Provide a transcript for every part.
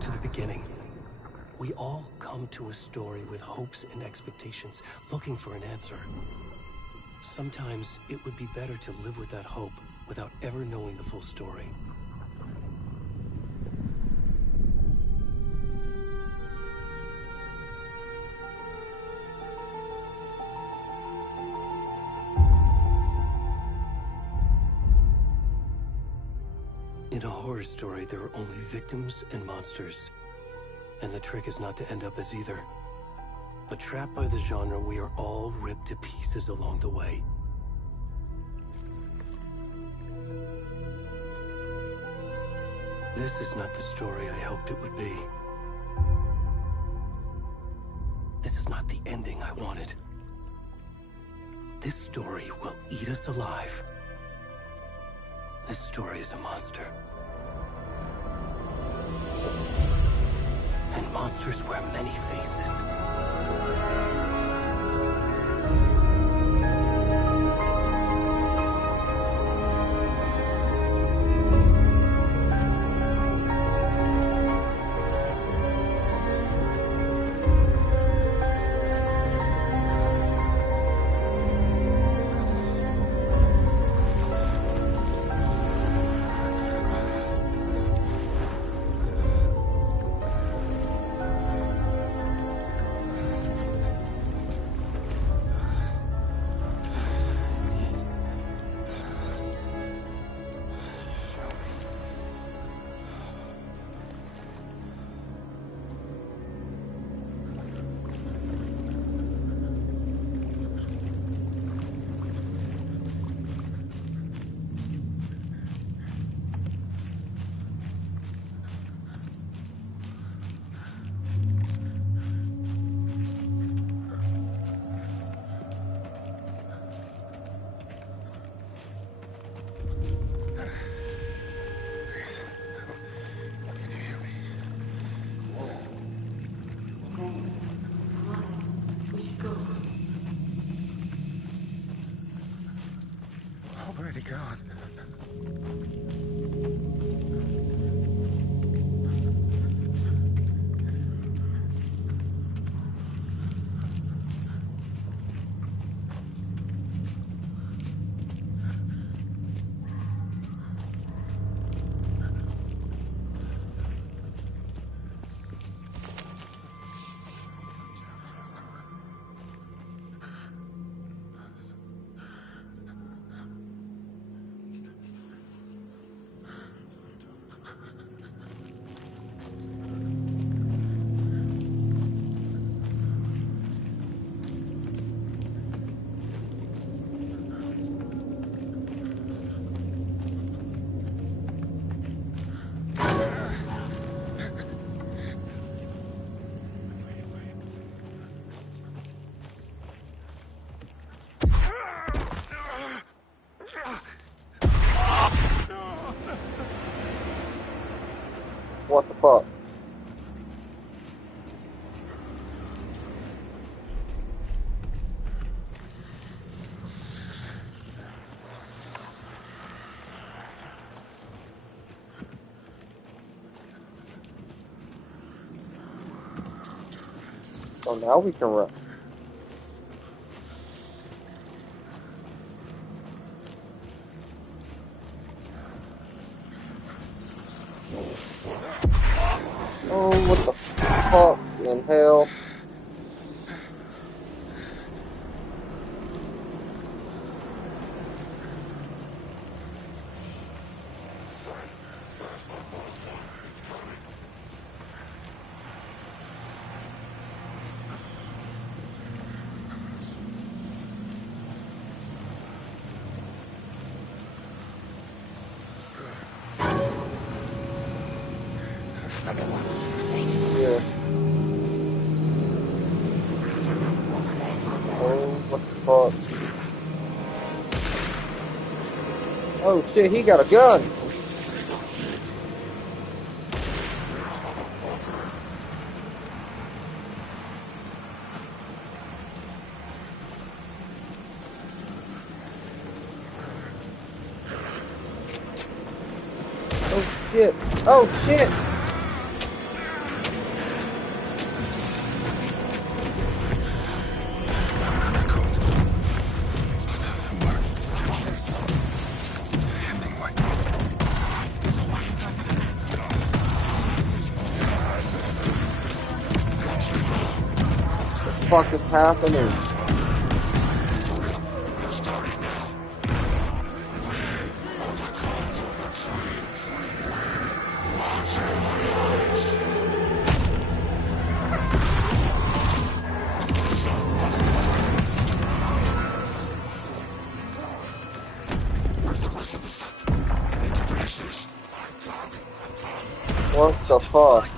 to the beginning. We all come to a story with hopes and expectations, looking for an answer. Sometimes it would be better to live with that hope without ever knowing the full story. In a horror story, there are only victims and monsters. And the trick is not to end up as either. But trapped by the genre, we are all ripped to pieces along the way. This is not the story I hoped it would be. This is not the ending I wanted. This story will eat us alive. This story is a monster. And monsters wear many faces. Where'd he gone? What the fuck? So now we can run. Oh, what the fuck in hell? Yeah. Oh, what the fuck? Oh shit, he got a gun! Oh shit! Oh shit! fuck is happening? What the fuck?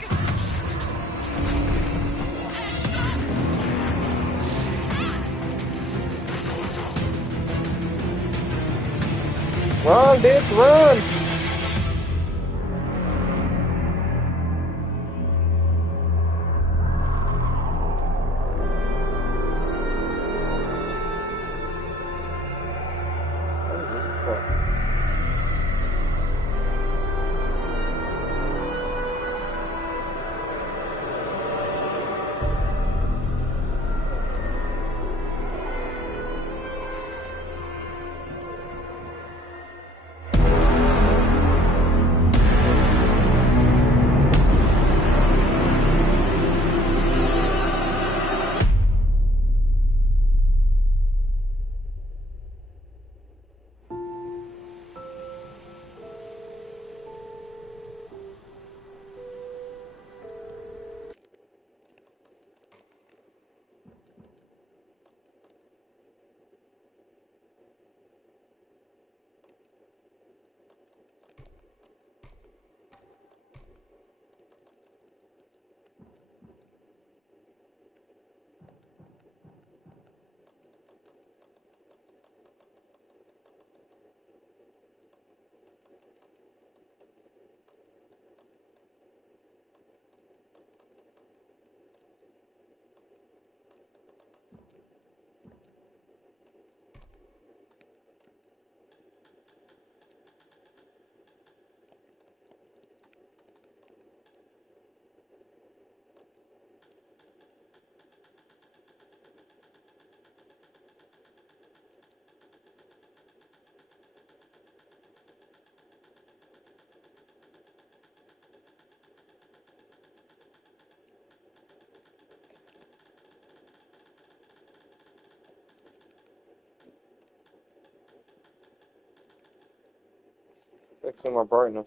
Run, bitch, run! Fixing my brightness.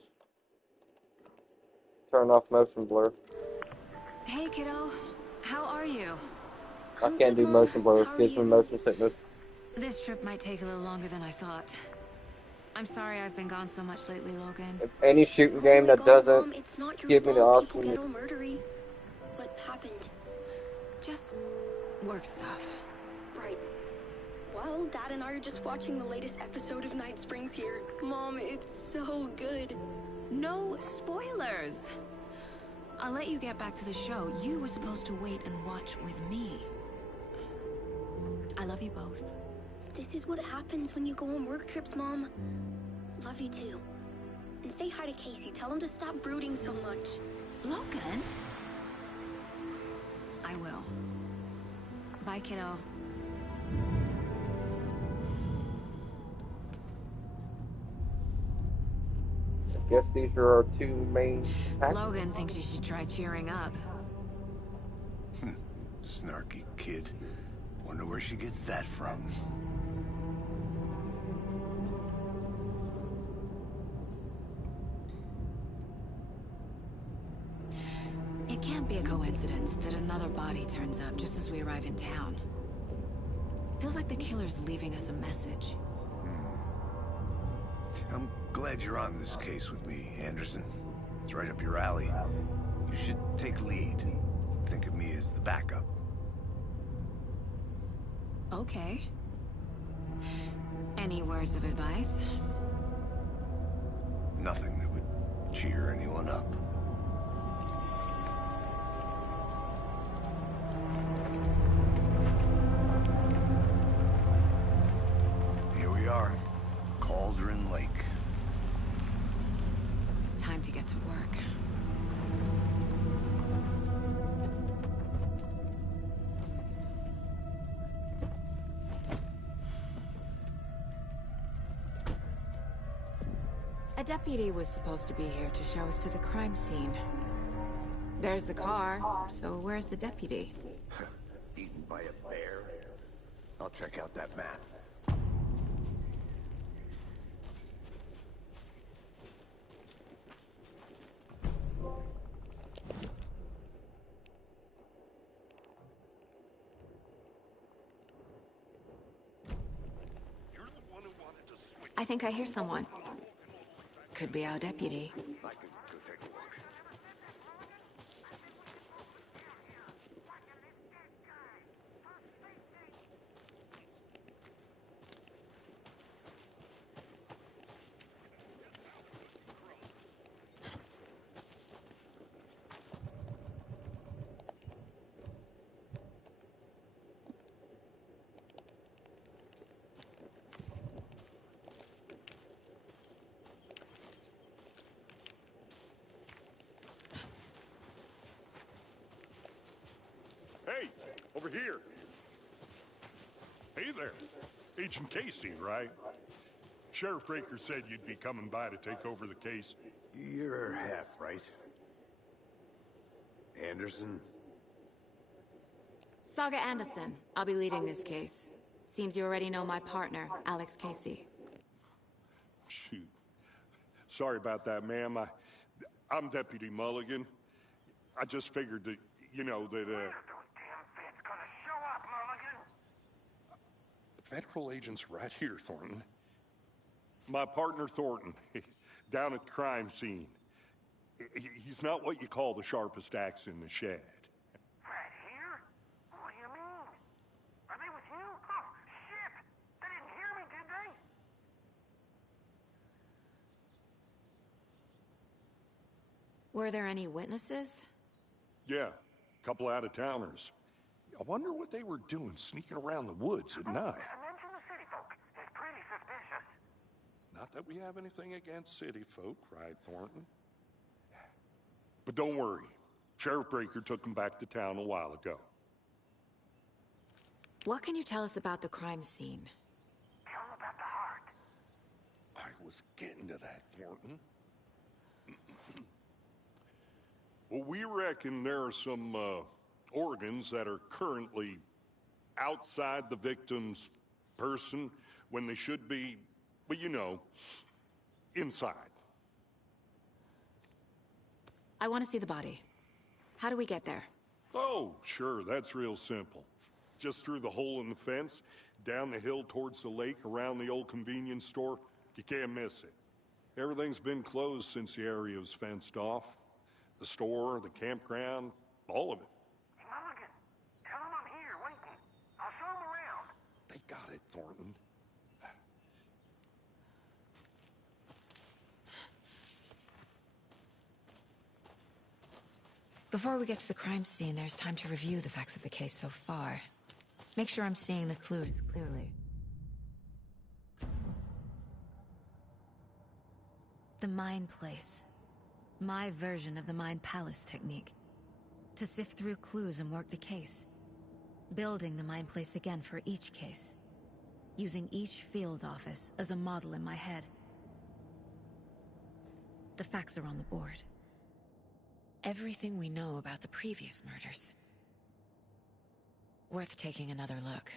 Turn off motion blur. Hey, kiddo. How are you? I can't do motion blur. It gives me motion sickness. This trip might take a little longer than I thought. I'm sorry I've been gone so much lately, Logan. If any shooting game that doesn't give me the option. What happened? Just work stuff. Right. Well, Dad and I are just watching the latest episode of Night Springs here. Mom, it's so good. No spoilers! I'll let you get back to the show. You were supposed to wait and watch with me. I love you both. This is what happens when you go on work trips, Mom. Love you too. And say hi to Casey. Tell him to stop brooding so much. Logan? I will. Bye, kiddo. I guess these are our two main attacks. Logan thinks you should try cheering up. Snarky kid. Wonder where she gets that from. It can't be a coincidence that another body turns up just as we arrive in town. Feels like the killer's leaving us a message. I'm glad you're on this case with me, Anderson. It's right up your alley. You should take lead. Think of me as the backup. Okay. Any words of advice? Nothing that would cheer anyone up. Here we are. Cauldron Lake. Time to get to work. A deputy was supposed to be here to show us to the crime scene. There's the car, so where's the deputy? Eaten by a bear? I'll check out that map. I think I hear someone. Could be our deputy. I could go take a look. Hey, over here. Hey there. Agent Casey, right? Sheriff Breaker said you'd be coming by to take over the case. You're half right. Anderson? Saga Anderson. I'll be leading this case. Seems you already know my partner, Alex Casey. Shoot. Sorry about that, ma'am. I'm Deputy Mulligan. I just figured that, you know, that, Federal agent's right here, Thornton. My partner, Thornton, down at the crime scene. He's not what you call the sharpest axe in the shed. Right here? What do you mean? Are they with you? Oh, shit! They didn't hear me, did they? Were there any witnesses? Yeah, a couple out-of-towners. I wonder what they were doing sneaking around the woods at night. Mention the city folk. It's pretty suspicious. Not that we have anything against city folk, right, Thornton? But don't worry. Sheriff Breaker took them back to town a while ago. What can you tell us about the crime scene? Tell them about the heart. I was getting to that, Thornton. Well, we reckon there are some, organs that are currently outside the victim's person when they should be, well, you know, inside. I want to see the body. How do we get there? Oh, sure, that's real simple. Just through the hole in the fence, down the hill towards the lake, around the old convenience store. You can't miss it. Everything's been closed since the area was fenced off. The store, the campground, all of it. Mulligan, tell them I'm here, waiting. I'll show them around. They got it, Thornton. Before we get to the crime scene, there's time to review the facts of the case so far. Make sure I'm seeing the clues clearly. The Mind Place. My version of the Mind Palace technique. To sift through clues and work the case. Building the Mind Place again for each case. Using each field office as a model in my head. The facts are on the board. Everything we know about the previous murders. Worth taking another look.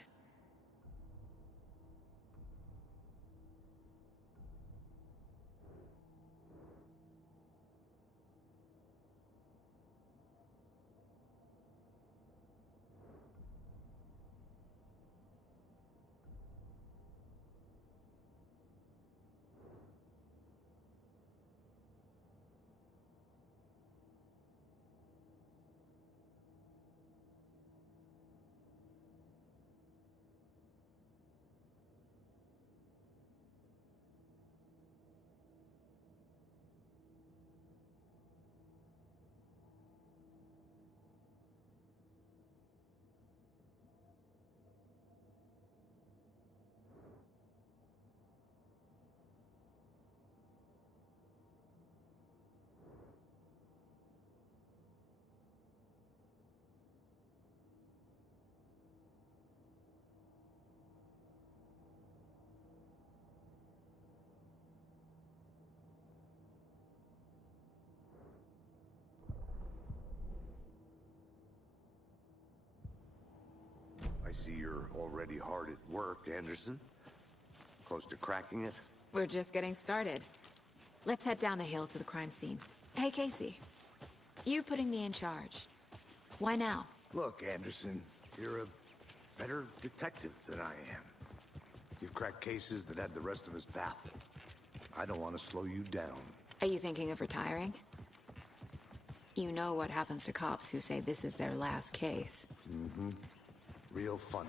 I see you're already hard at work, Anderson. Close to cracking it? We're just getting started. Let's head down the hill to the crime scene. Hey, Casey. You putting me in charge. Why now? Look, Anderson, you're a better detective than I am. You've cracked cases that had the rest of us baffled. I don't want to slow you down. Are you thinking of retiring? You know what happens to cops who say this is their last case. Mm-hmm. Real fun.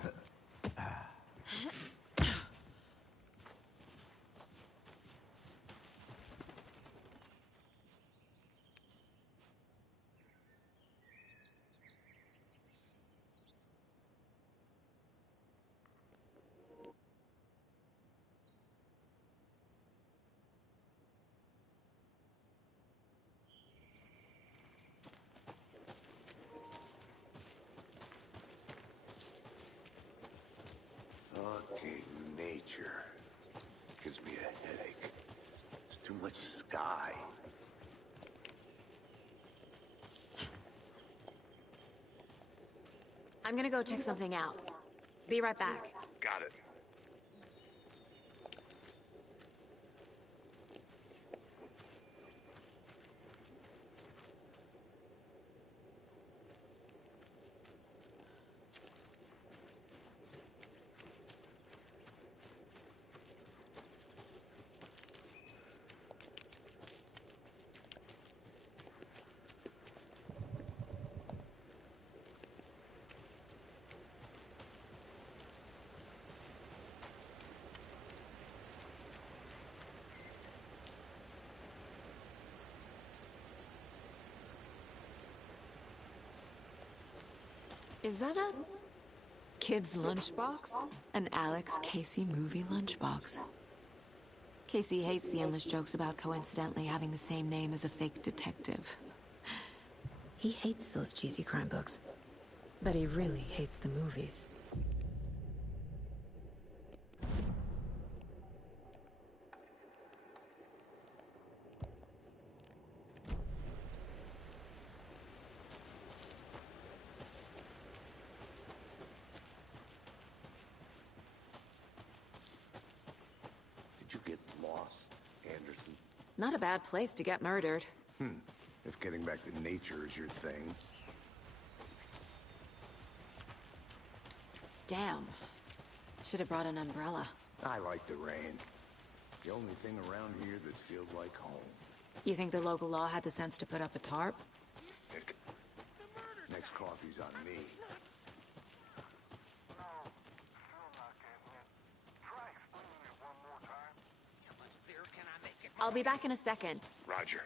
Fucking nature. Gives me a headache. There's too much sky. I'm gonna go check something out. Be right back. Got it. Is that a kid's lunchbox? An Alex Casey movie lunchbox. Casey hates the endless jokes about coincidentally having the same name as a fake detective. He hates those cheesy crime books, but he really hates the movies. Did you get lost, Anderson? Not a bad place to get murdered. If getting back to nature is your thing. Damn. Should have brought an umbrella. I like the rain. The only thing around here that feels like home. You think the local law had the sense to put up a tarp? Next coffee's on me. No, still not getting it. Try explaining it one more time. How much clearer can I make it? I'll be back in a second. Roger.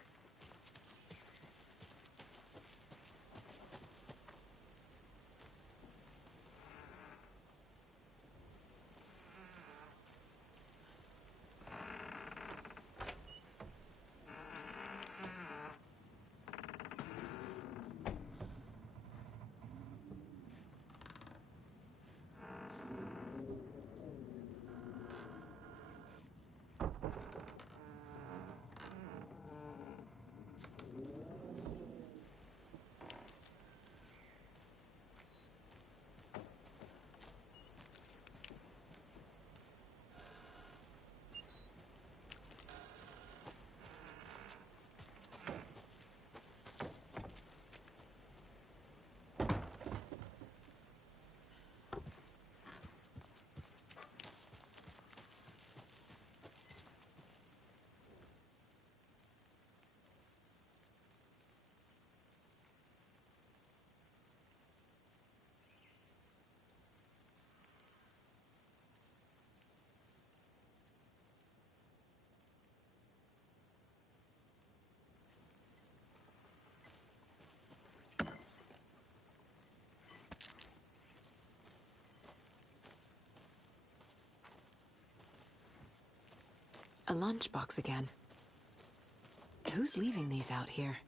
A lunchbox again. Who's leaving these out here?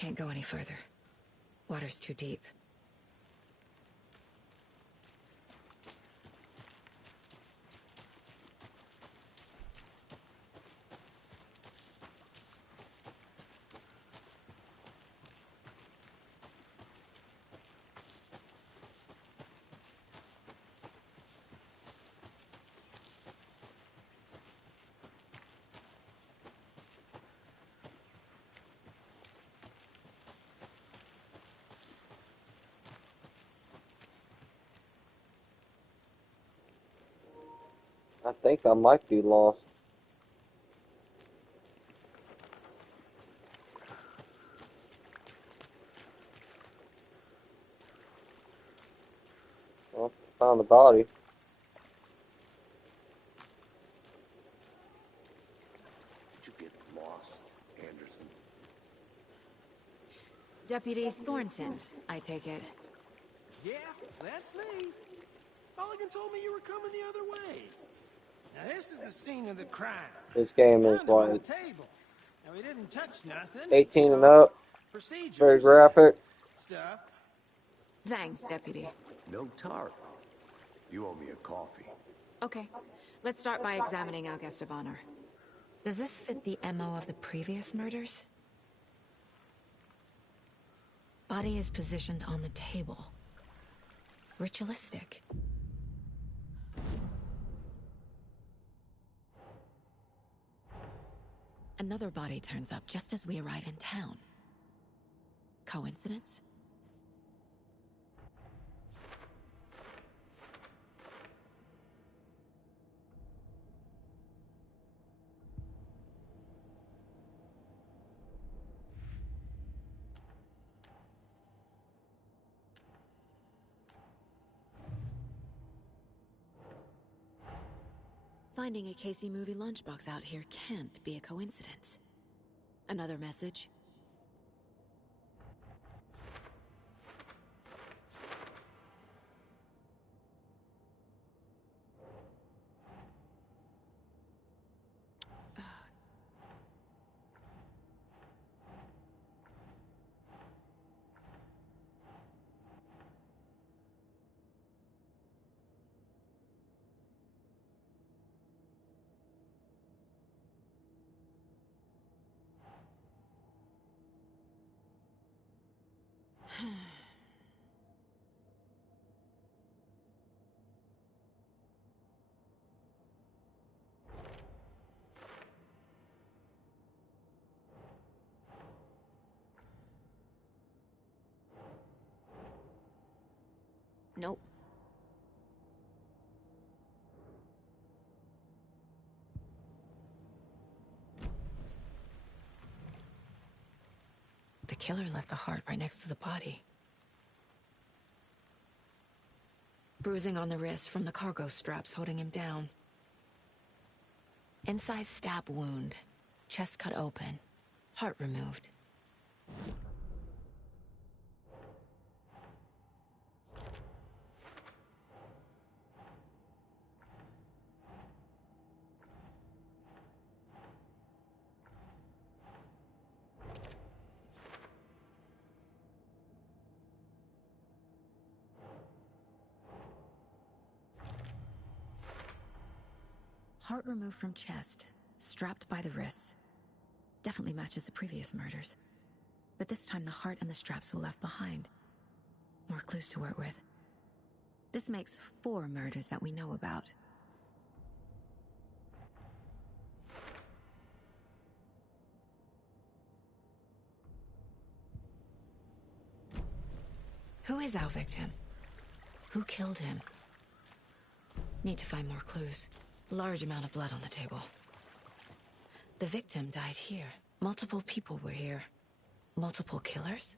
Can't go any further. Water's too deep. I think I might be lost. Well, found the body. Did you get lost, Anderson? Deputy Thornton, I take it. Yeah, that's me. Mulligan told me you were coming the other way. Now this is the scene of the crime. This game is Found him on the like table. Now we didn't touch nothing. 18 and up. Procedures. Very graphic. Stuff. Thanks, Deputy. No tarp. You owe me a coffee. Okay, let's start by examining our guest of honor. Does this fit the MO of the previous murders? Body is positioned on the table. Ritualistic. Another body turns up just as we arrive in town. Coincidence? Finding a Casey movie lunchbox out here can't be a coincidence. Another message. Nope. The killer left the heart right next to the body. Bruising on the wrist from the cargo straps holding him down. Incised stab wound. Chest cut open. Heart removed. Heart removed from chest, strapped by the wrists. Definitely matches the previous murders. But this time the heart and the straps were left behind. More clues to work with. This makes 4 murders that we know about. Who is our victim? Who killed him? Need to find more clues. Large amount of blood on the table. The victim died here. Multiple people were here. Multiple killers?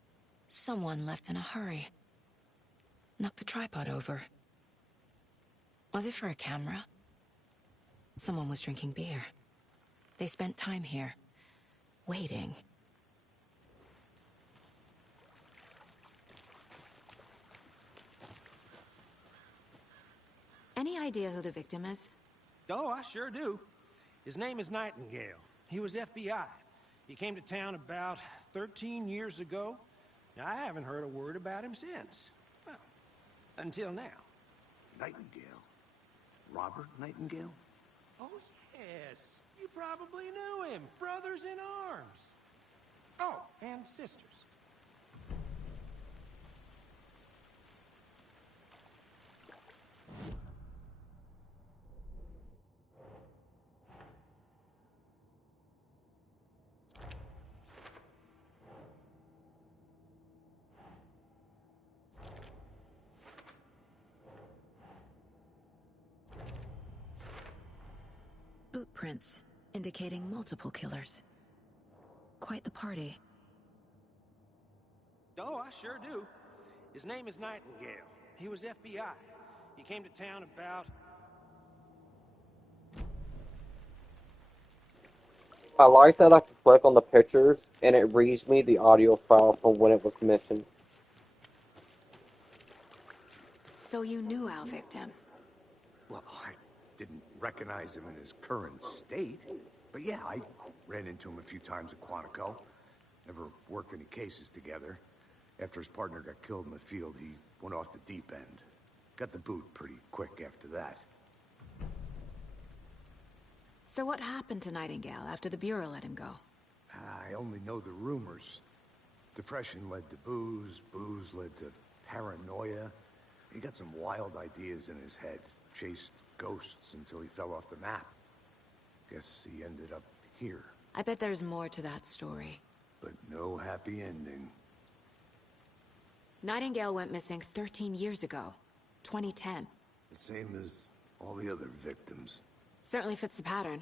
Someone left in a hurry. Knocked the tripod over. Was it for a camera? Someone was drinking beer. They spent time here. Waiting. Any idea who the victim is? Oh, I sure do. His name is Nightingale. He was FBI. He came to town about 13 years ago. Now, I haven't heard a word about him since. Well, until now. Nightingale? Robert Nightingale? Oh, yes. You probably knew him. Brothers in arms. Oh, and sisters. Boot prints, indicating multiple killers. Quite the party. Oh, I sure do. His name is Nightingale. He was FBI. He came to town about... I like that I can click on the pictures and it reads me the audio file from when it was mentioned. So you knew our victim? Well, I didn't recognize him in his current state. But yeah, I ran into him a few times at Quantico. Never worked any cases together. After his partner got killed in the field, he went off the deep end. Got the boot pretty quick after that. So what happened to Nightingale after the Bureau let him go? I only know the rumors. Depression led to booze, booze led to paranoia. He got some wild ideas in his head, chased ghosts until he fell off the map. Guess he ended up here. I bet there's more to that story. But no happy ending. Nightingale went missing 13 years ago, 2010. The same as all the other victims. Certainly fits the pattern.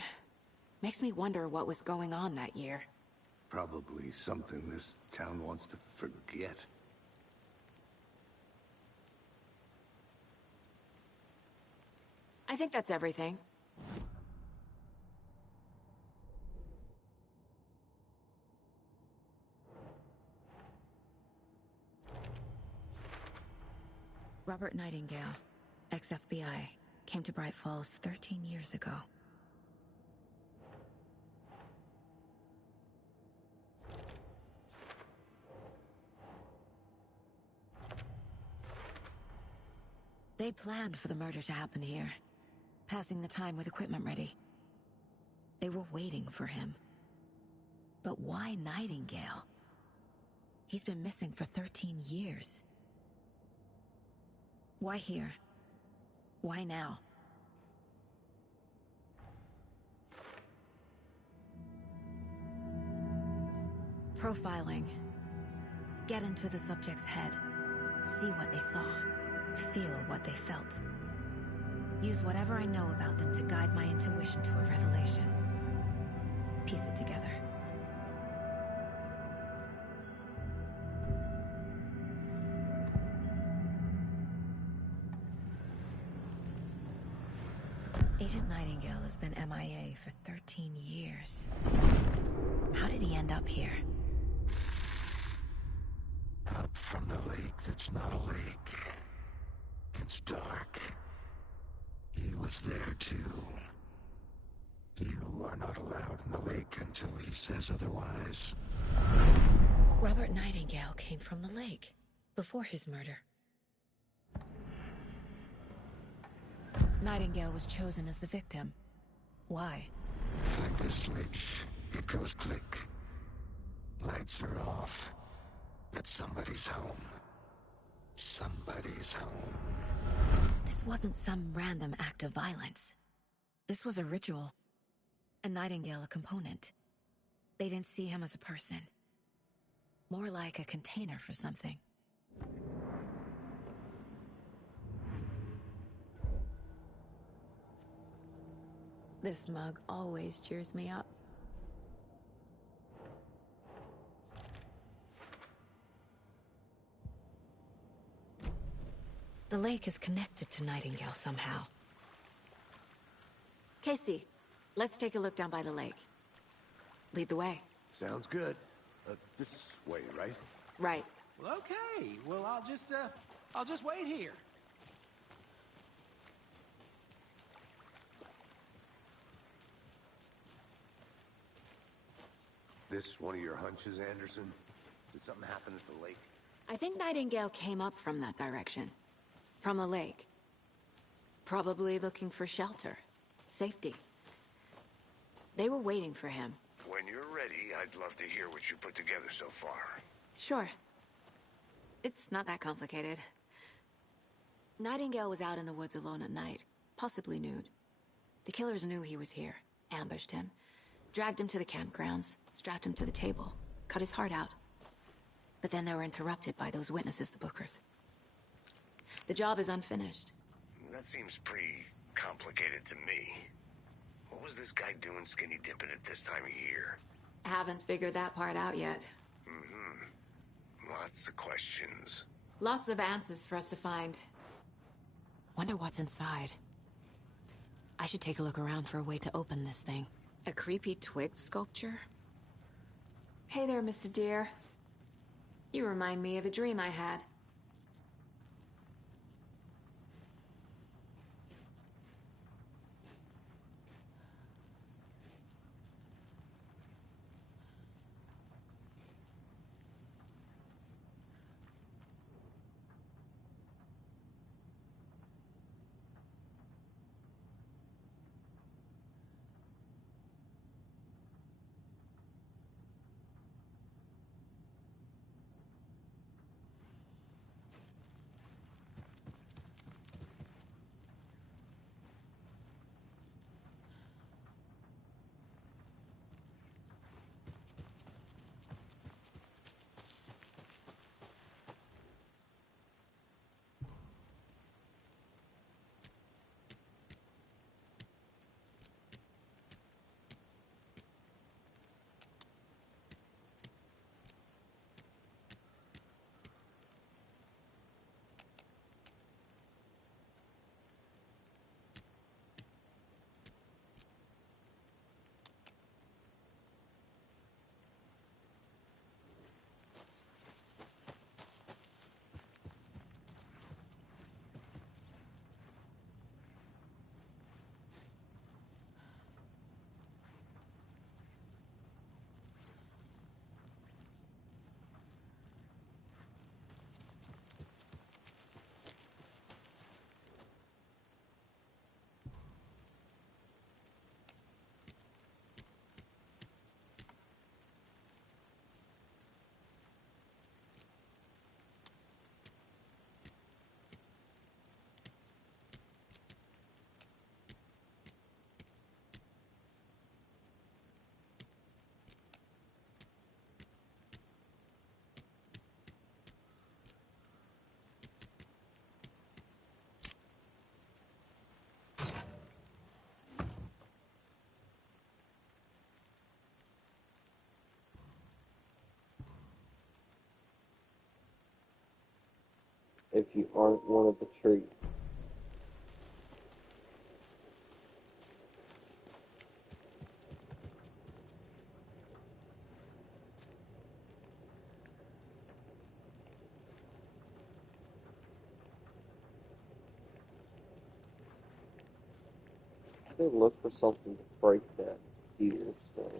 Makes me wonder what was going on that year. Probably something this town wants to forget. I think that's everything. Robert Nightingale, ex-FBI, came to Bright Falls 13 years ago. They planned for the murder to happen here, passing the time with equipment ready. They were waiting for him. But why Nightingale? He's been missing for 13 years. Why here? Why now? Profiling. Get into the subject's head. See what they saw. Feel what they felt. Use whatever I know about them to guide my intuition to a revelation. Piece it together. Agent Nightingale has been MIA for 13 years. How did he end up here? Up from the lake that's not a lake. It's dark. He was there too. You are not allowed in the lake until he says otherwise. Robert Nightingale came from the lake, before his murder. Nightingale was chosen as the victim. Why? Flick the switch, it goes click. Lights are off. But somebody's home. Somebody's home. This wasn't some random act of violence. This was a ritual. And Nightingale a component. They didn't see him as a person. More like a container for something. This mug always cheers me up. The lake is connected to Nightingale somehow. Casey, let's take a look down by the lake. Lead the way. Sounds good. This way, right? Right. Well, okay. Well, I'll just wait here. this one of your hunches, Anderson? Did something happen at the lake? I think Nightingale came up from that direction. From the lake. Probably looking for shelter. Safety. They were waiting for him. When you're ready, I'd love to hear what you put together so far. Sure. It's not that complicated. Nightingale was out in the woods alone at night, possibly nude. The killers knew he was here, ambushed him, dragged him to the campgrounds, strapped him to the table, cut his heart out. But then they were interrupted by those witnesses, the Bookers. The job is unfinished. That seems pretty complicated to me. What was this guy doing skinny dipping at this time of year? Haven't figured that part out yet. Lots of questions. Lots of answers for us to find. Wonder what's inside. I should take a look around for a way to open this thing. A creepy twig sculpture? Hey there, Mr. Deer. You remind me of a dream I had. If you aren't one of the tree. They look for something to break that deer, so.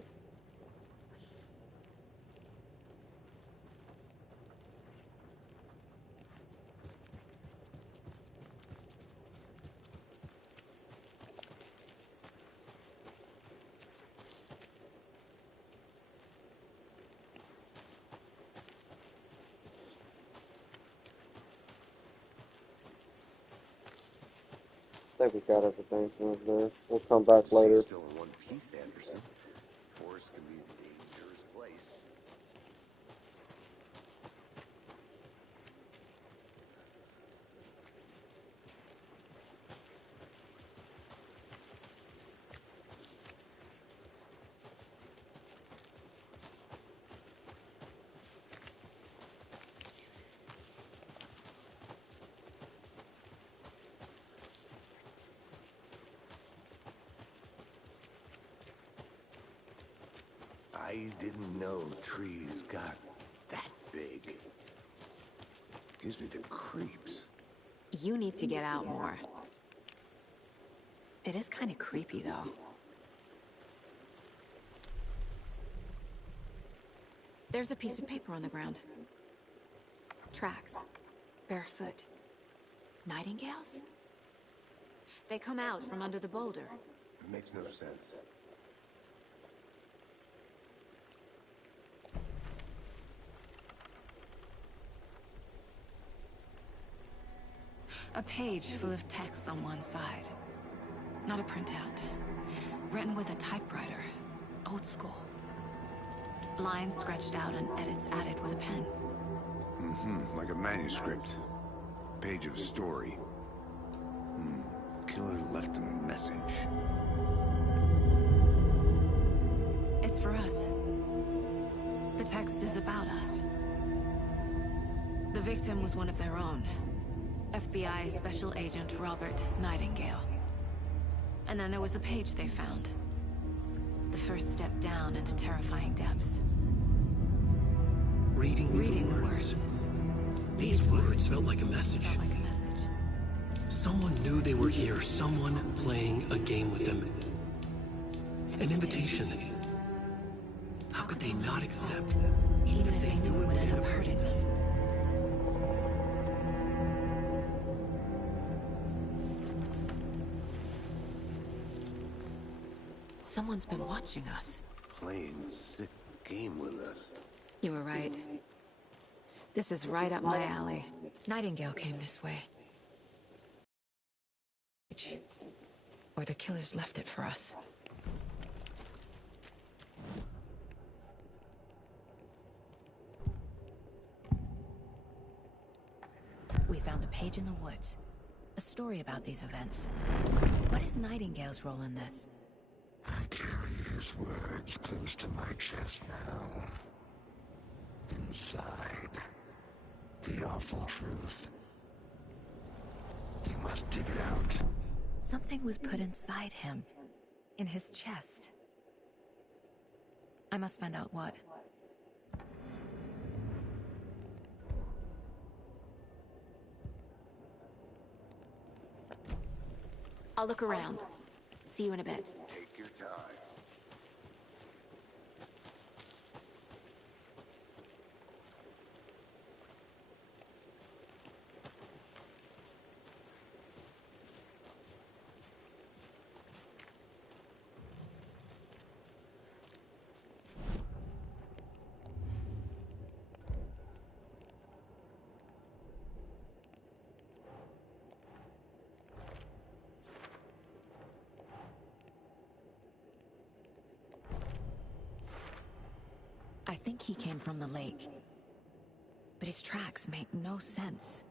I think we got everything from over there. We'll come back later. Still in one piece, Anderson. Forest can be a dangerous place. I didn't know trees got that big. Gives me the creeps. You need to get out more. It is kind of creepy, though. There's a piece of paper on the ground. Tracks. Barefoot. Nightingales? They come out from under the boulder. It makes no sense. A page full of text on one side. Not a printout. Written with a typewriter. Old school. Lines scratched out and edits added with a pen. Like a manuscript. Page of story. Killer left a message. It's for us. The text is about us. The victim was one of their own. FBI Special Agent Robert Nightingale. And then there was the page they found. The first step down into terrifying depths. Reading the words. These words felt like a message. Someone knew they were here, someone playing a game with them. An invitation. How could they not accept, even if they knew it would end up hurting them? Someone's been watching us. Playing a sick game with us. You were right. This is right up my alley. Nightingale came this way. Or the killers left it for us. We found a page in the woods. A story about these events. What is Nightingale's role in this? I carry his words close to my chest now. Inside, the awful truth. You must dig it out. Something was put inside him. In his chest. I must find out what. I'll look around. See you in a bit. Take your time. I think he came from the lake. But his tracks make no sense.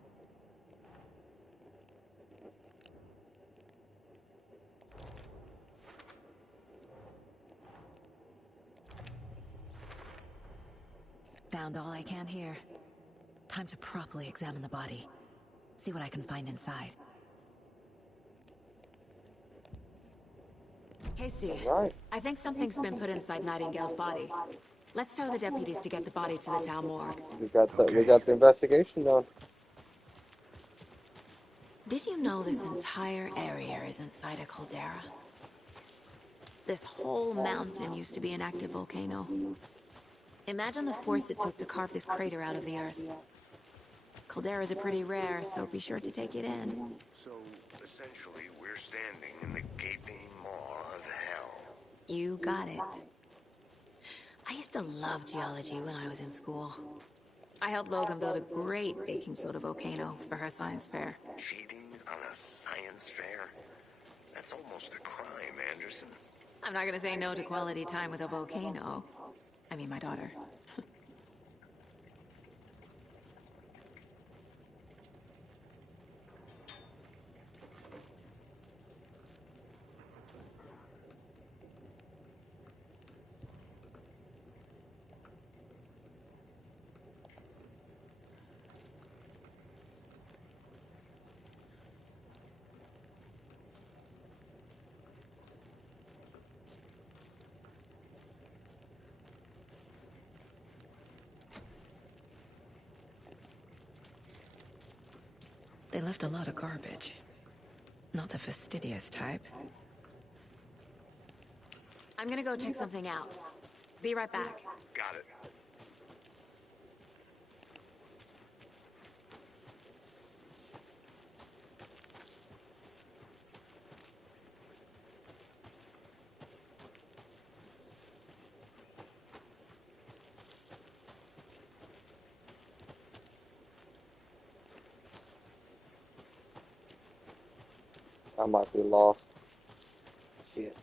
Found all I can here. Time to properly examine the body. See what I can find inside. Casey, Right. I think something's been put inside Nightingale's body. Let's tell the deputies to get the body to the town morgue. We got the investigation done. Did you know this entire area is inside a caldera? This whole mountain used to be an active volcano. Imagine the force it took to carve this crater out of the earth. Calderas are pretty rare, so be sure to take it in. So, essentially, we're standing in the gaping maw of hell. You got it. I used to love geology when I was in school. I helped Logan build a great baking soda volcano for her science fair. Cheating on a science fair? That's almost a crime, Anderson. I'm not gonna say no to quality time with a volcano. I mean, my daughter. They left a lot of garbage. Not the fastidious type. I'm gonna go check something out. Be right back. Got it. I might be lost. Shit.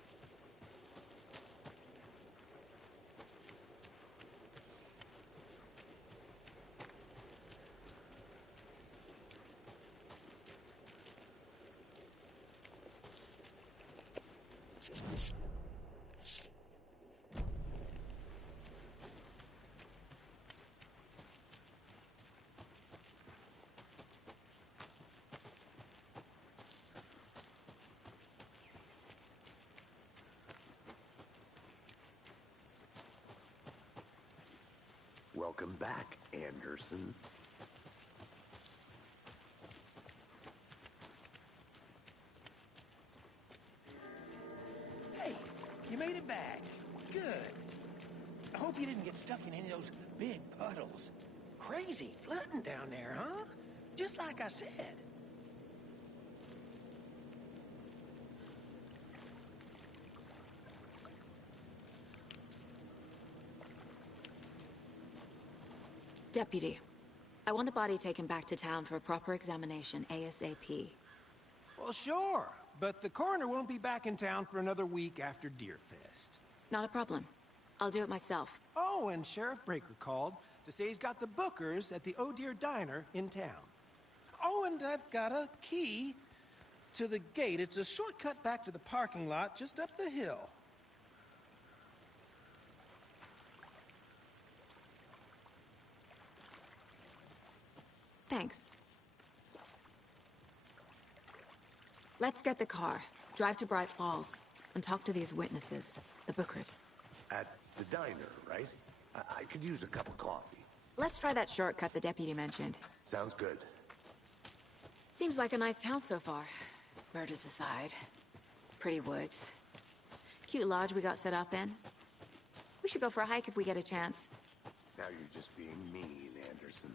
Welcome back, Anderson. Hey, you made it back. Good. I hope you didn't get stuck in any of those big puddles. Crazy flooding down there, huh? Just like I said. Deputy, I want the body taken back to town for a proper examination ASAP. Well, sure. But the coroner won't be back in town for another week after Deerfest. Not a problem. I'll do it myself. Oh, and Sheriff Breaker called to say he's got the Bookers at the Oh Deer Diner in town. Oh, and I've got a key to the gate. It's a shortcut back to the parking lot just up the hill. Thanks. Let's get the car, drive to Bright Falls, and talk to these witnesses, the Bookers. At the diner, right? I could use a cup of coffee. Let's try that shortcut the deputy mentioned. Sounds good. Seems like a nice town so far. Murders aside. Pretty woods. Cute lodge we got set up in. We should go for a hike if we get a chance. Now you're just being mean, Anderson.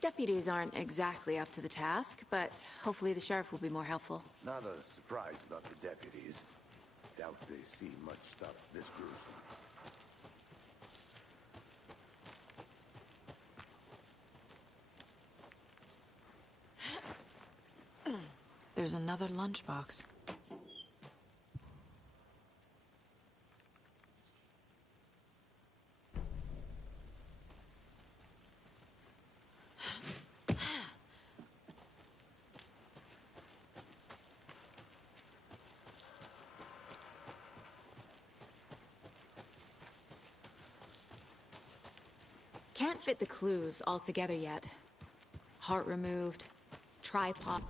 Deputies aren't exactly up to the task, but hopefully the sheriff will be more helpful. Not a surprise about the deputies. Doubt they see much stuff this gruesome. There's another lunchbox. Can't fit the clues all together yet. Heart removed, tripod.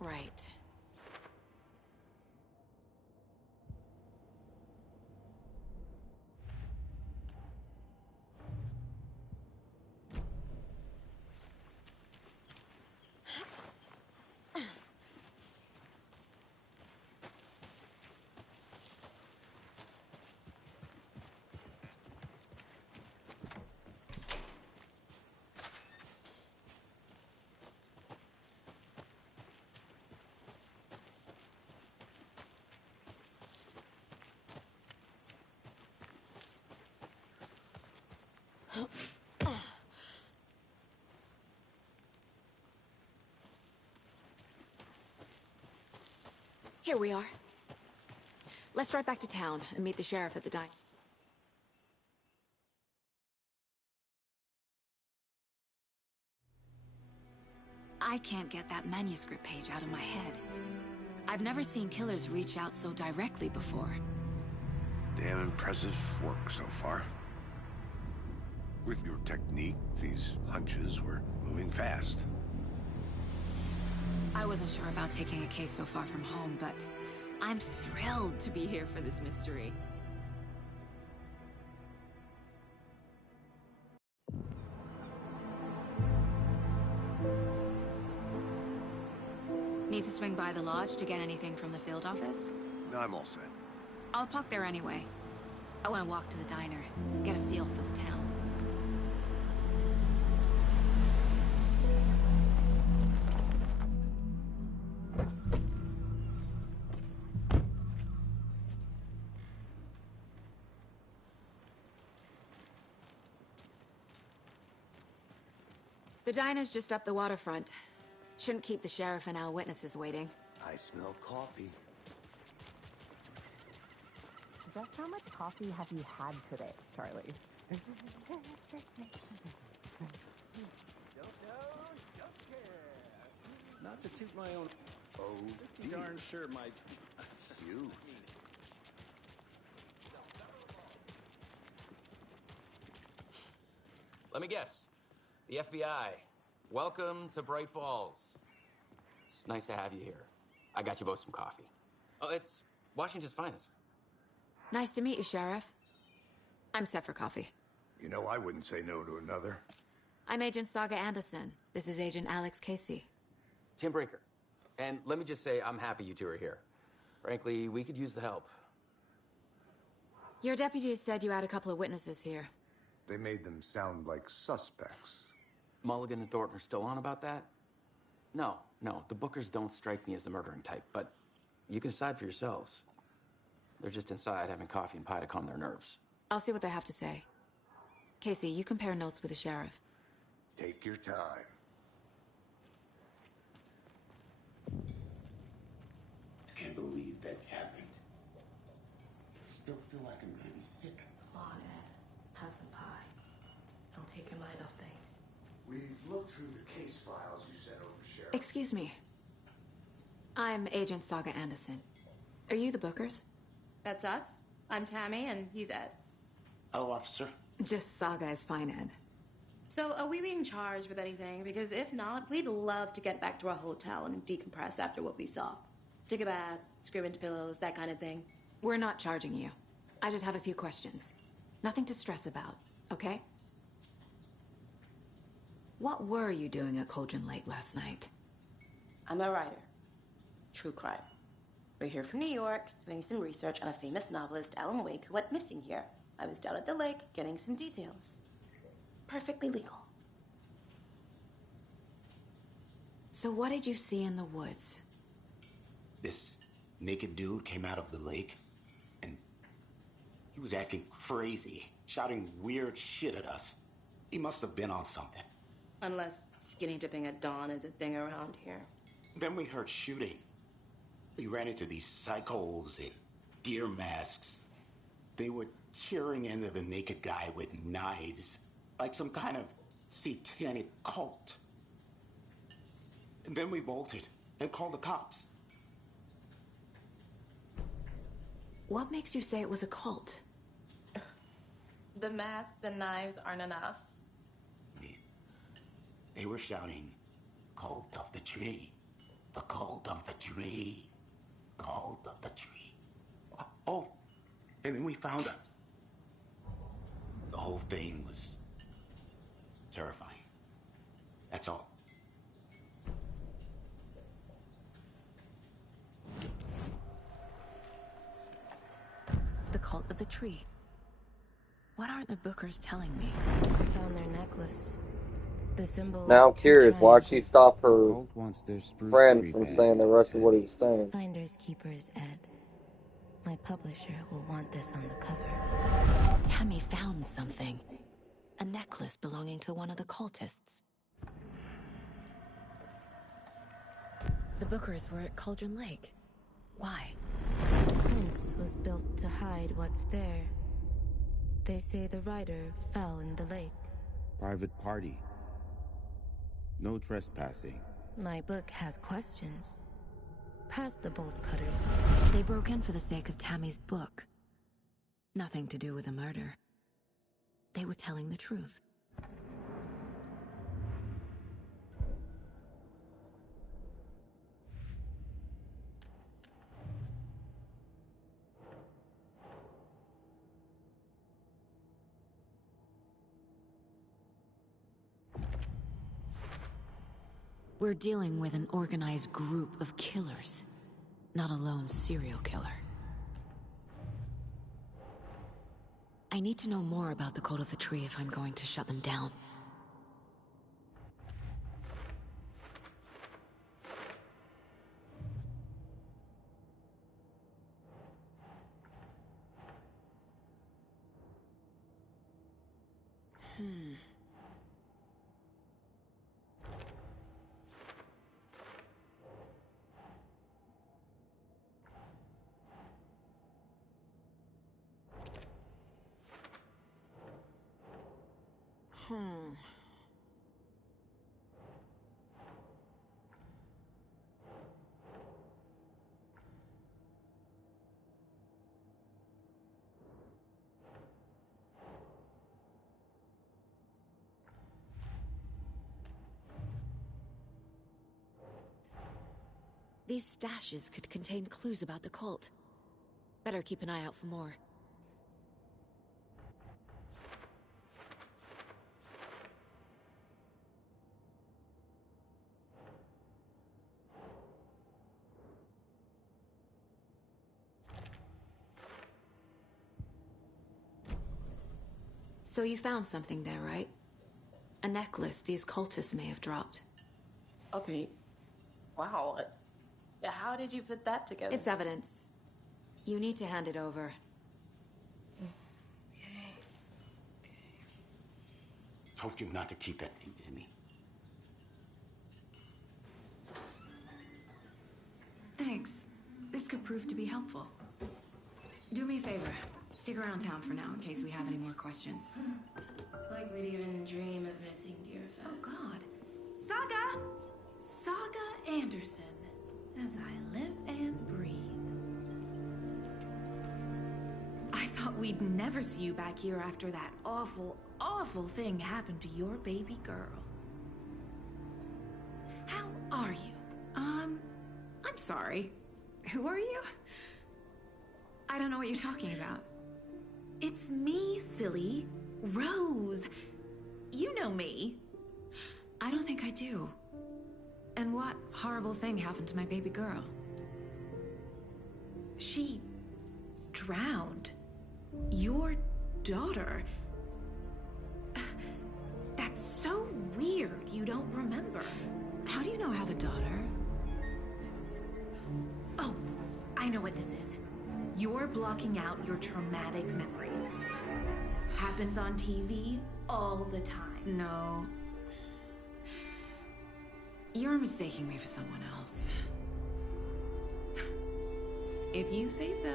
Right. Here we are. Let's drive back to town and meet the sheriff at the diner. I can't get that manuscript page out of my head. I've never seen killers reach out so directly before. Damn impressive work so far. With your technique, these hunches were moving fast. I wasn't sure about taking a case so far from home, but I'm thrilled to be here for this mystery. Need to swing by the lodge to get anything from the field office? No, I'm all set. I'll park there anyway. I want to walk to the diner, get a feel for the town. The diner's just up the waterfront. Shouldn't keep the sheriff and our witnesses waiting. I smell coffee. Just how much coffee have you had today, Charlie? Don't care. Not to toot my own. Oh, Pretty darn sure my. You. Let me guess. The FBI. Welcome to Bright Falls. It's nice to have you here. I got you both some coffee. Oh, it's Washington's finest. Nice to meet you, Sheriff. I'm set for coffee. You know, I wouldn't say no to another. I'm Agent Saga Anderson. This is Agent Alex Casey. Tim Brinker. And let me just say, I'm happy you two are here. Frankly, we could use the help. Your deputies said you had a couple of witnesses here. They made them sound like suspects. Mulligan and Thornton are still on about that? No, the Bookers don't strike me as the murdering type, but you can decide for yourselves. They're just inside having coffee and pie to calm their nerves. I'll see what they have to say. Casey, you compare notes with the sheriff. Take your time. Can't believe that happened. I still feel like I'm gonna be sick. Come on, Ed. Have some pie. Don't take your mind off things. We've looked through the case files you sent over, Sheriff. Excuse me. I'm Agent Saga Anderson. Are you the Bookers? That's us. I'm Tammy, and he's Ed. Hello, officer. Just Saga is fine, Ed. So, are we being charged with anything? Because if not, we'd love to get back to our hotel and decompress after what we saw. Take a bath, scream into pillows, that kind of thing. We're not charging you. I just have a few questions. Nothing to stress about, okay? What were you doing at Cauldron Lake last night? I'm a writer. True crime. We're here from New York, doing some research on a famous novelist, Alan Wake, who went missing here. I was down at the lake, getting some details. Perfectly legal. So what did you see in the woods? This naked dude came out of the lake, and he was acting crazy, shouting weird shit at us. He must have been on something. Unless skinny dipping at dawn is a thing around here. Then we heard shooting. We ran into these psychos in deer masks. They were tearing into the naked guy with knives, like some kind of satanic cult. And then we bolted and called the cops. What makes you say it was a cult? The masks and knives aren't enough. They were shouting, "Cult of the tree, the cult of the tree, cult of the tree." Oh, and then we found it. The whole thing was terrifying. That's all. The cult of the tree. What are the Bookers telling me? I found their necklace. The symbol. Now I'm curious, why'd she stop her friend from saying the rest of what he was saying? Finders keepers, Ed. My publisher will want this on the cover. Tammy found something. A necklace belonging to one of the cultists. The Bookers were at Cauldron Lake. Why? The fence was built to hide what's there. They say the writer fell in the lake. Private party. No trespassing. My book has questions. Past the bolt cutters. They broke in for the sake of Tammy's book. Nothing to do with the murder. They were telling the truth. We're dealing with an organized group of killers, not a lone serial killer. I need to know more about the Cult of the Tree if I'm going to shut them down. These stashes could contain clues about the cult. Better keep an eye out for more. So you found something there, right? A necklace these cultists may have dropped. Okay. Wow. How did you put that together? It's evidence. You need to hand it over. Told you not to keep that thing, Demi. Thanks. This could prove to be helpful. Do me a favor. Stick around town for now in case we have any more questions. Like we'd even dream of missing Deerfest. Oh, God. Saga Anderson. As I live and breathe. I thought we'd never see you back here after that awful, awful thing happened to your baby girl. How are you? I'm sorry. Who are you? I don't know what you're talking about. It's me, silly. Rose. You know me. I don't think I do. And what horrible thing happened to my baby girl? She drowned. Your daughter. That's so weird you don't remember. How do you know I have a daughter? Oh, I know what this is. You're blocking out your traumatic memories. Happens on TV all the time. No. You're mistaking me for someone else. If you say so.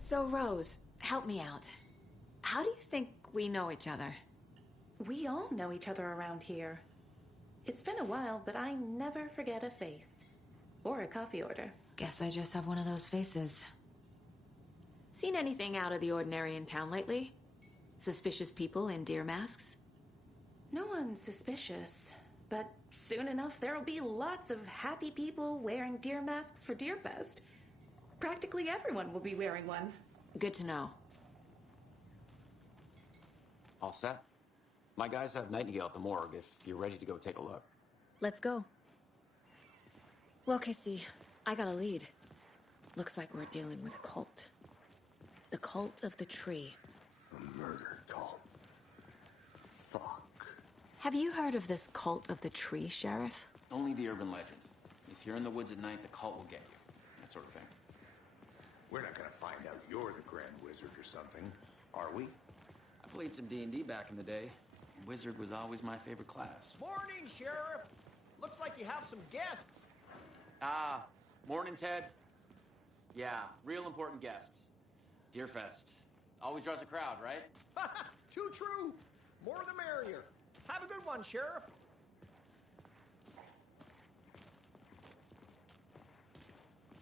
So, Rose, help me out. How do you think we know each other? We all know each other around here. It's been a while, but I never forget a face. Or a coffee order. Guess I just have one of those faces. Seen anything out of the ordinary in town lately? Suspicious people in deer masks? No one's suspicious. But soon enough, there'll be lots of happy people wearing deer masks for Deerfest. Practically everyone will be wearing one. Good to know. All set? My guys have Nightingale at the morgue if you're ready to go take a look. Let's go. Well, Casey, I got a lead. Looks like we're dealing with a cult. The Cult of the Tree. A murder cult. Fuck. Have you heard of this Cult of the Tree, Sheriff? Only the urban legend. If you're in the woods at night, the cult will get you. That sort of thing. We're not gonna find out you're the Grand Wizard or something, are we? I played some D&D back in the day. Wizard was always my favorite class. Morning, Sheriff. Looks like you have some guests. Ah, morning, Ted. Yeah, real important guests. Deerfest. Always draws a crowd, right? Too true. More the merrier. Have a good one, Sheriff.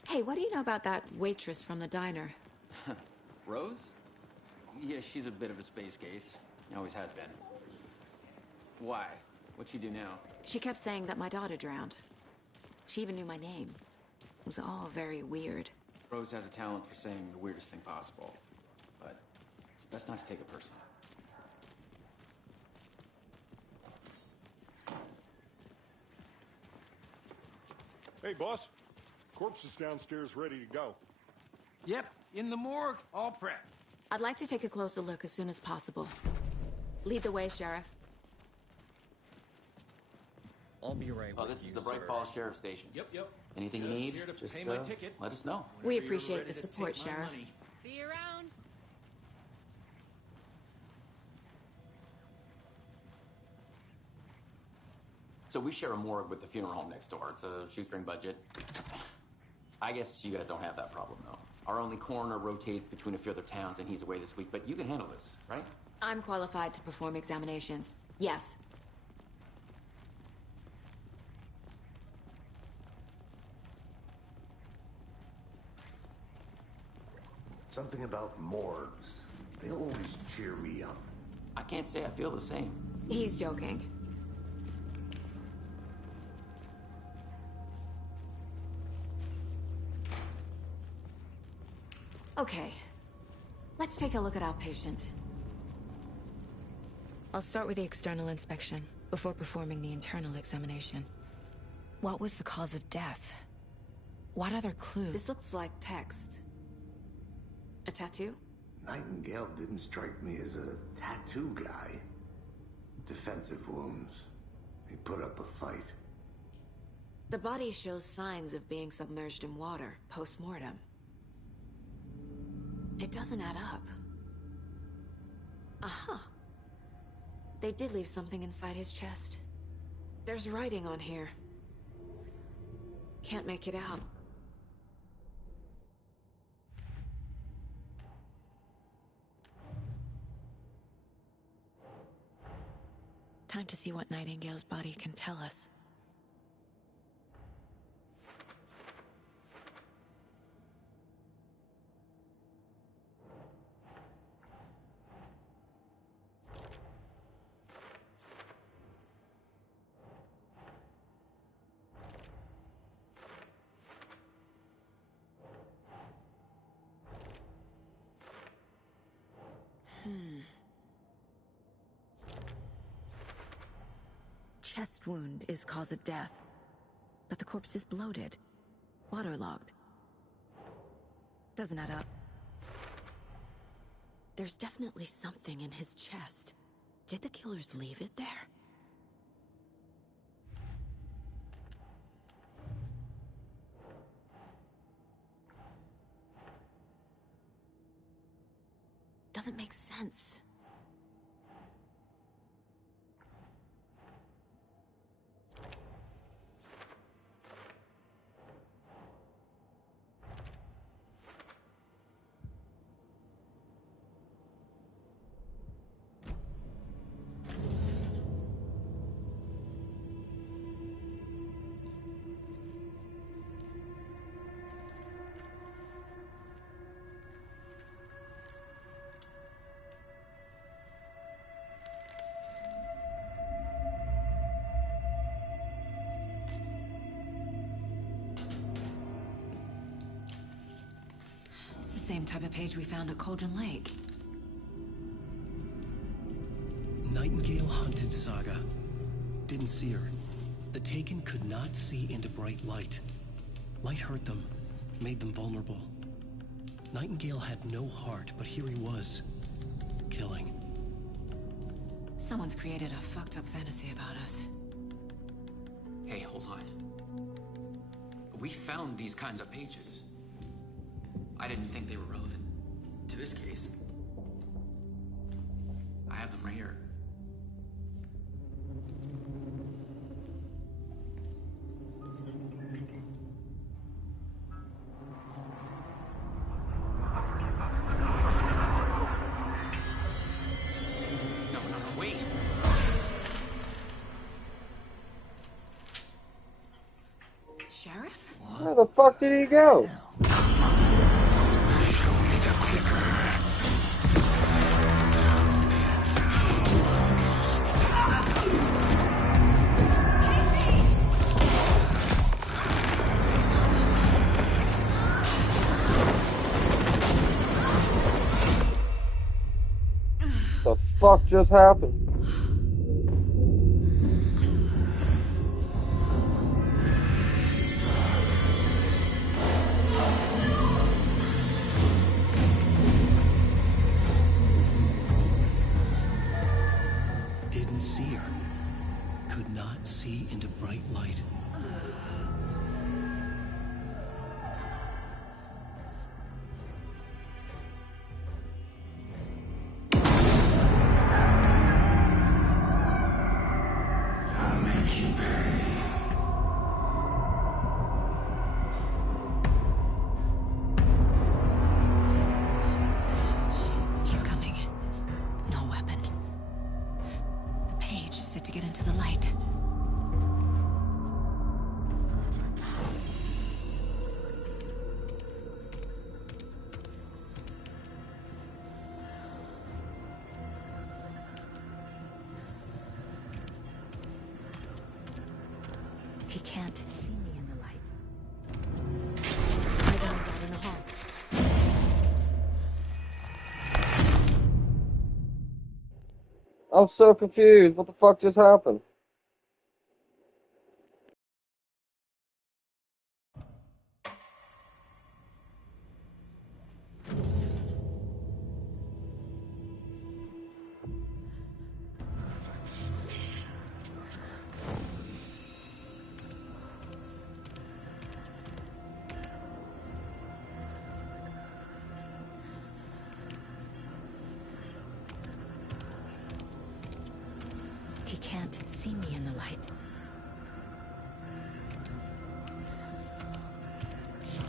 Hey, what do you know about that waitress from the diner? Rose? Yeah, she's a bit of a space case. Always has been. Why? What'd she do now? She kept saying that my daughter drowned. She even knew my name. It was all very weird. Rose has a talent for saying the weirdest thing possible, but it's best not to take it personally. Hey, boss. Corpse is downstairs ready to go. Yep, in the morgue, all prepped. I'd like to take a closer look as soon as possible. Lead the way, Sheriff. I'll be right with you, This is the Bright Falls Sheriff Station. Yep. Anything you Just need, here to just pay my ticket. let us know. We appreciate the support, Sheriff. See you around. So we share a morgue with the funeral home next door. It's a shoestring budget. I guess you guys don't have that problem, though. Our only coroner rotates between a few other towns, and he's away this week, but you can handle this, right? I'm qualified to perform examinations. Yes. Something about morgues. They always cheer me up. I can't say I feel the same. He's joking. Okay. Let's take a look at our patient. I'll start with the external inspection before performing the internal examination. What was the cause of death? What other clues? This looks like text. A tattoo? Nightingale didn't strike me as a tattoo guy. Defensive wounds. He put up a fight. The body shows signs of being submerged in water post-mortem. It doesn't add up. Aha. They did leave something inside his chest. There's writing on here. Can't make it out. Time to see what Nightingale's body can tell us. Chest wound is cause of death, but the corpse is bloated, waterlogged. Doesn't add up. There's definitely something in his chest. Did the killers leave it there? Doesn't make sense. Same type of page we found at Cauldron Lake. Nightingale hunted Saga. Didn't see her. The Taken could not see into bright light. Light hurt them, made them vulnerable. Nightingale had no heart, but here he was, killing. Someone's created a fucked up fantasy about us. Hey, hold on. We found these kinds of pages. I didn't think they were relevant to this case. I have them right here. No, wait. Sheriff? Where the fuck did he go? fuck just happened? Didn't see her. Could not see into bright light. He's coming. No weapon. The page set to get into the light. He can't see me in the light. My gun's out in the hall. I'm so confused. What the fuck just happened? He can't see me in the light.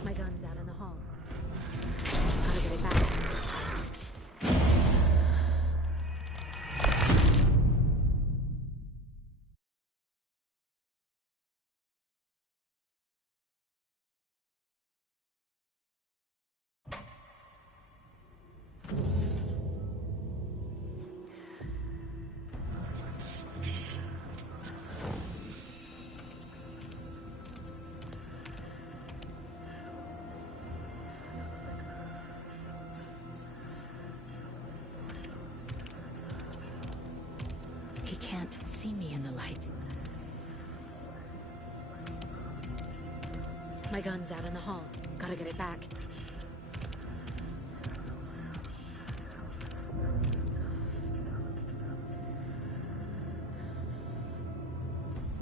My gun's out in the hall. Gotta get it back. He can't see me in the light. My gun's out in the hall. Gotta get it back.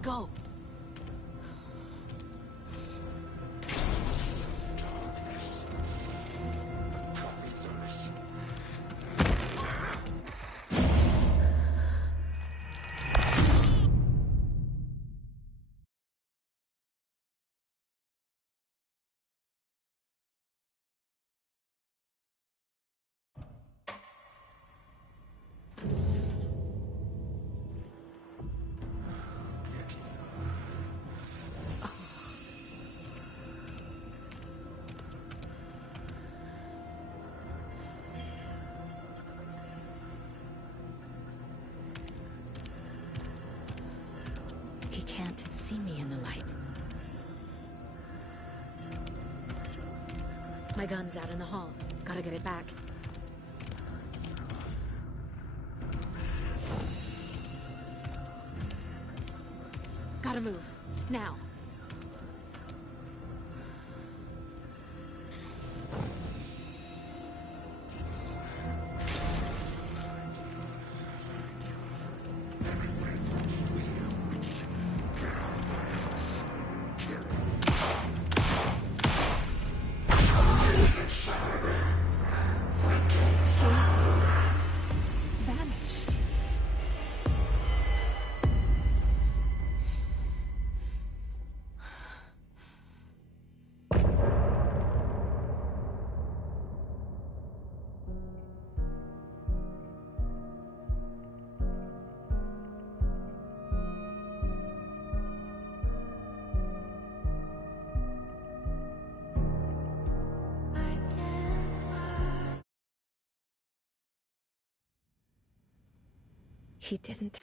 Go! He can't see me in the light. My gun's out in the hall. Gotta get it back. Gotta move. Now. Vanished. He didn't.